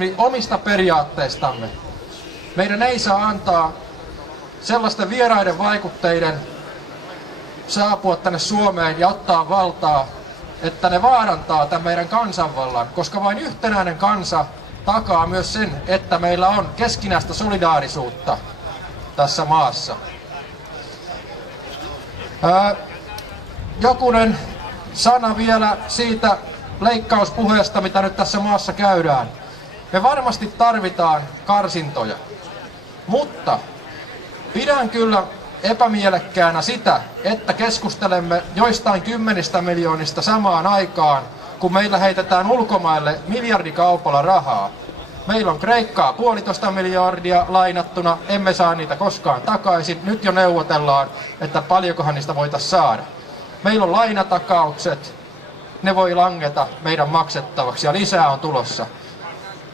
kiinni omista periaatteistamme. Meidän ei saa antaa sellaisten vieraiden vaikutteiden saapua tänne Suomeen ja ottaa valtaa, että ne vaarantaa tämän meidän kansanvallan, koska vain yhtenäinen kansa takaa myös sen, että meillä on keskinäistä solidaarisuutta tässä maassa. Jokunen sana vielä siitä leikkauspuheesta, mitä nyt tässä maassa käydään. Me varmasti tarvitaan karsintoja, mutta pidän kyllä epämielekkäänä sitä, että keskustelemme joistain 10 miljoonista samaan aikaan, kun meillä heitetään ulkomaille miljardikaupalla rahaa. Meillä on Kreikkaa 1,5 miljardia lainattuna, emme saa niitä koskaan takaisin. Nyt jo neuvotellaan, että paljonkohan niistä voitaisiin saada. Meillä on lainatakaukset, ne voi langeta meidän maksettavaksi ja lisää on tulossa.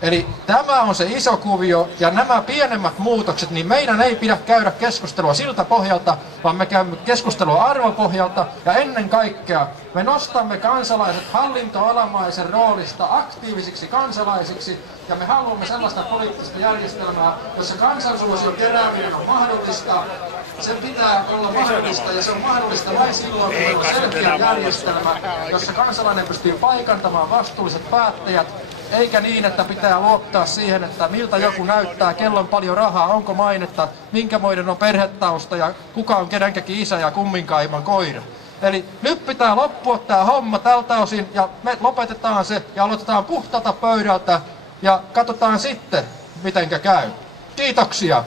Eli tämä on se iso kuvio ja nämä pienemmät muutokset, niin meidän ei pidä käydä keskustelua siltä pohjalta, vaan me käymme keskustelua arvopohjalta ja ennen kaikkea me nostamme kansalaiset hallintoalamaisen roolista aktiivisiksi kansalaisiksi ja me haluamme sellaista poliittista järjestelmää, jossa kansansuosion kerääminen on mahdollista. Sen pitää olla mahdollista ja se on mahdollista vain silloin, kun on selkeä järjestelmä, jossa kansalainen pystyy paikantamaan vastuulliset päättäjät, eikä niin, että pitää luottaa siihen, että miltä joku näyttää, kello on paljon rahaa, onko mainetta, minkämoinen on perhetausta ja kuka on kenenkäkin isä ja kumminkaan ilman koira. Eli nyt pitää loppua tämä homma tältä osin ja me lopetetaan se ja aloitetaan puhtaalta pöydältä ja katsotaan sitten, mitenkä käy. Kiitoksia!